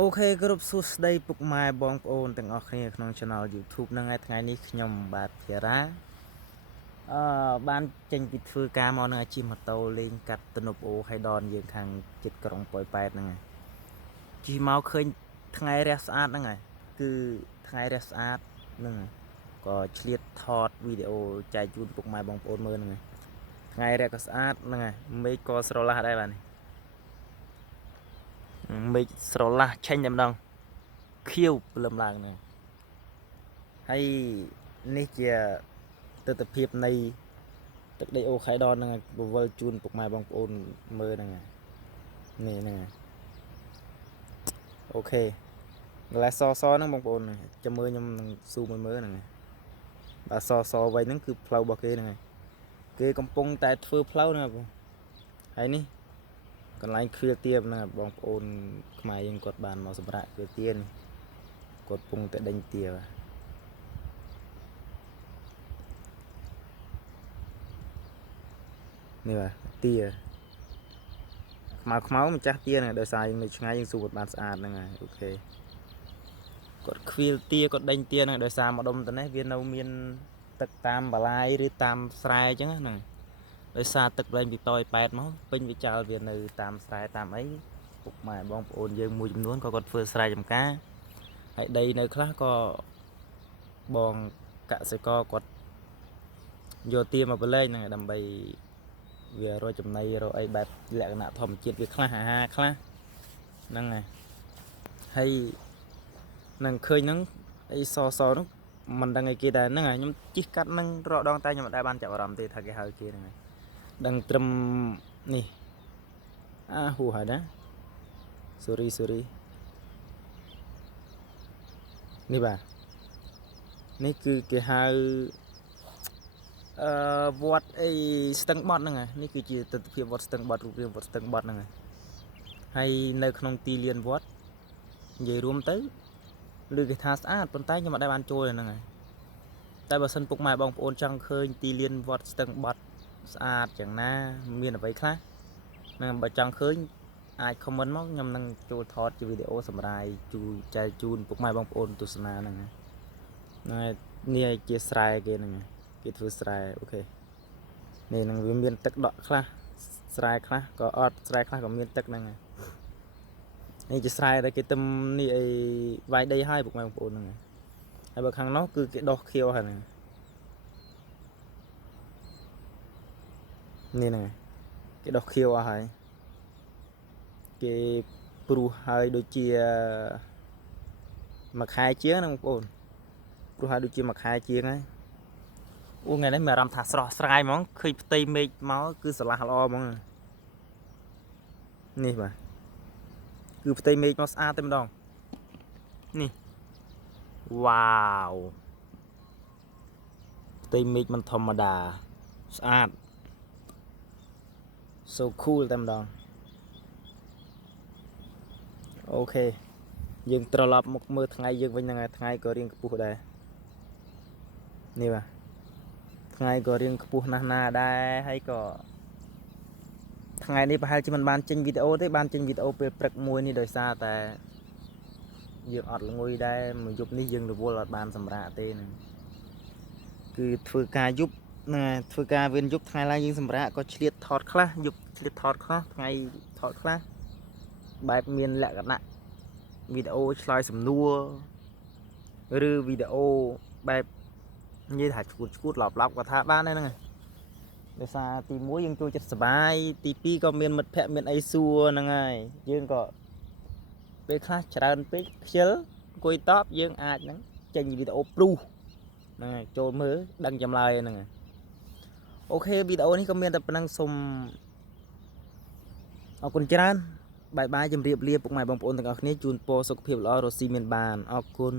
អូខេគ្រប់សួស្តីពុកម៉ែបងប្អូនទាំងអស់គ្នាក្នុង Channel YouTube ហ្នឹងហើយថ្ងៃនេះខ្ញុំបាទភារាបានចេញពីធ្វើការមកនឹងអាជីពម៉ូតូលេងកាត់ទំនប់អូហៃដនយើងខាងចិត្តក្រុងប៉ោយប៉ែតហ្នឹងហើយជិះមកឃើញថ្ងៃរះស្អាតហ្នឹងហើយគឺថ្ងៃរះស្អាតហ្នឹងហើយក៏ឆ្លៀតថតវីដេអូចែកជូនពុកម៉ែបងប្អូនមើលហ្នឹងហើយថ្ងៃរះក៏ស្អាតហ្នឹងហើយមេឃក៏ស្រឡះដែរបាទមេឃស្រឡះឆេញតែម្ដងខៀវព្រលឹមឡើងហ្នឹងហើយនេះជាទស្សនភាពនៃទឹកដីអូខៃដនហ្នឹងបវលជូនពុកម៉ែបងប្អូនមើលហ្នឹងនេះហ្នឹងអូខេកន្លែងសហ្នឹងបងប្អូនចាំមើលខ្ញុំនឹងស៊ូមមើលហ្នឹងបាទសវិញហ្នឹងគឺផ្លូវរបស់គេហ្នឹងគេកំពុងតែធ្វើផ្លូវហ្នឹងបងហើយនេះកន្លែងឃ្វាលទៀបហ្នឹងបងប្អូនខ្មែរយើងគាត់បានមកសម្រាប់ឃ្វាលទៀនគាត់កំពុងតែដេញទៀបនេះបាទទៀខ្មៅម្ចាស់ទៀហ្នឹងដោយសារយើងនៅឆ្ងាយយើងស៊ូគាត់បានស្អាតហ្នឹងហើយអូខេគាត់ឃ្វាលទៀគាត់ដេញទៀហ្នឹងដោយសារម្ដុំទៅនេះវានៅមានទឹកតាមបលាយឬតាមស្រែអញ្ចឹងហ្នឹងដោយសារទឹកប្រេងពីតយប៉ែតមកពេញវាចោលវានៅតាមស្រែតាមអីពុកម៉ែបងប្អូនយើងមួយចំនួនក៏គាត់ធ្វើស្រែចម្ការហើយដីនៅខ្លះក៏បងកសិករគាត់យកទៀមកប្រឡែងហ្នឹងដើម្បីវារកចំណីរកអីបែបលក្ខណៈធម្មជាតិវាខ្លះអាហារខ្លះហ្នឹងហើយនឹងឃើញហ្នឹងអីសហ្នឹងមិនដឹងអីគេដែរហ្នឹងខ្ញុំជិះកាត់ហ្នឹងរកដងតែខ្ញុំមិនដែលបានចាប់អារម្មណ៍ទេថាគេហៅគេហ្នឹងដឹងត្រឹមនេះហួហើយណា sorry នេះបាទនេះគឺគេហៅវត្តអីស្ទឹងបត់ហ្នឹងនេះគឺជាទស្សនភាពវត្តស្ទឹងបត់រូបរាងវត្តស្ទឹងបត់ហ្នឹងហើយនៅក្នុងទីលានវត្តនិយាយរួមទៅឬគេថាស្អាតប៉ុន្តែខ្ញុំអត់ដែលបានចូលហ្នឹងហើយតែបើសិនពុកម៉ែបងប្អូនចង់ឃើញទីលានវត្តស្ទឹងបត់ស្អាតយ៉ាងណាមានអ្វីខ្លះនឹងបើចង់ឃើញអាច comment មកខ្ញុំនឹងចូលថតជាវីដេអូសម្រាប់ចែកជូនពុកម៉ែបងប្អូនទស្សនាហ្នឹងនេះជាស្រែគេហ្នឹងគេធ្វើស្រែអូខេនេះនឹងវាមានទឹកដក់ខ្លះស្រែខ្លះក៏អត់ស្រែខ្លះក៏មានទឹកហ្នឹងនេះជាស្រែដែលគេទឹមនេះអីវាយដីឲ្យពុកម៉ែបងប្អូនហ្នឹងហើយបើខាងនោះគឺគេដោះខៀវហើយហ្នឹងនេះហ្នឹងគេដោះខៀវអស់ហើយគេព្រុសហើយដូចជាមួយខែជាងហ្នឹងបងប្អូនព្រុសហើយដូចជាមួយខែជាងហើយអូថ្ងៃនេះមានអារម្មណ៍ថាស្រស់ស្រាយហ្មងឃើញផ្ទៃមេឃមកគឺស្រឡះល្អហ្មងនេះបាទគឺផ្ទៃមេឃមកស្អាតតែម្ដងនេះវ៉ាវផ្ទៃមេឃមិនធម្មតាស្អាត so cool តែម្ដងអូខេយើងត្រឡប់មកមើលថ្ងៃយើងវិញហ្នឹងហើយថ្ងៃក៏រៀងខ្ពស់ដែរនេះបាទថ្ងៃក៏រៀងខ្ពស់ណាស់ណាដែរហើយក៏ថ្ងៃនេះប្រហែលជាមិនបានចេញវីដេអូទេបានចេញវីដេអូពេលព្រឹកមួយនេះដោយសារតែយើងអត់ល្ងុយដែរមួយយប់នេះយើងរវល់អត់បានសម្រាកទេហ្នឹងគឺធ្វើការយប់ណាធ្វើការវេនយប់ថ្ងៃឡើងយើងសម្រាកក៏ឆ្លៀតថតខ្លះយប់ឆ្លៀតថតខ្លះថ្ងៃថតខ្លះបែបមានលក្ខណៈវីដេអូឆ្លើយសំណួរឬវីដេអូបែបនិយាយថាឈួតឡប់ក៏ថាបានដែរហ្នឹងដោយសារទី1យើងចូលចិត្តសបាយទី2ក៏មានមិត្តភ័ក្តិមានអីសួរហ្នឹងហើយយើងក៏ពេលខ្លះច្រើនពេកខ្ជិលអង្គុយតបយើងអាចហ្នឹងចេញវីដេអូព្រុសហ្នឹងហើយចូលមើលដឹងចម្លើយហ្នឹងអូខេវីដេអូនេះក៏មានតែប៉ុណ្្នឹងសូមអរគុណច្រើនបាយបាយជម្រាបលាពុកម៉ែបងប្អូនទាំងអស់គ្នាជូនពរសុខភាពល្អរស់ស៊ីមានបានអរគុណ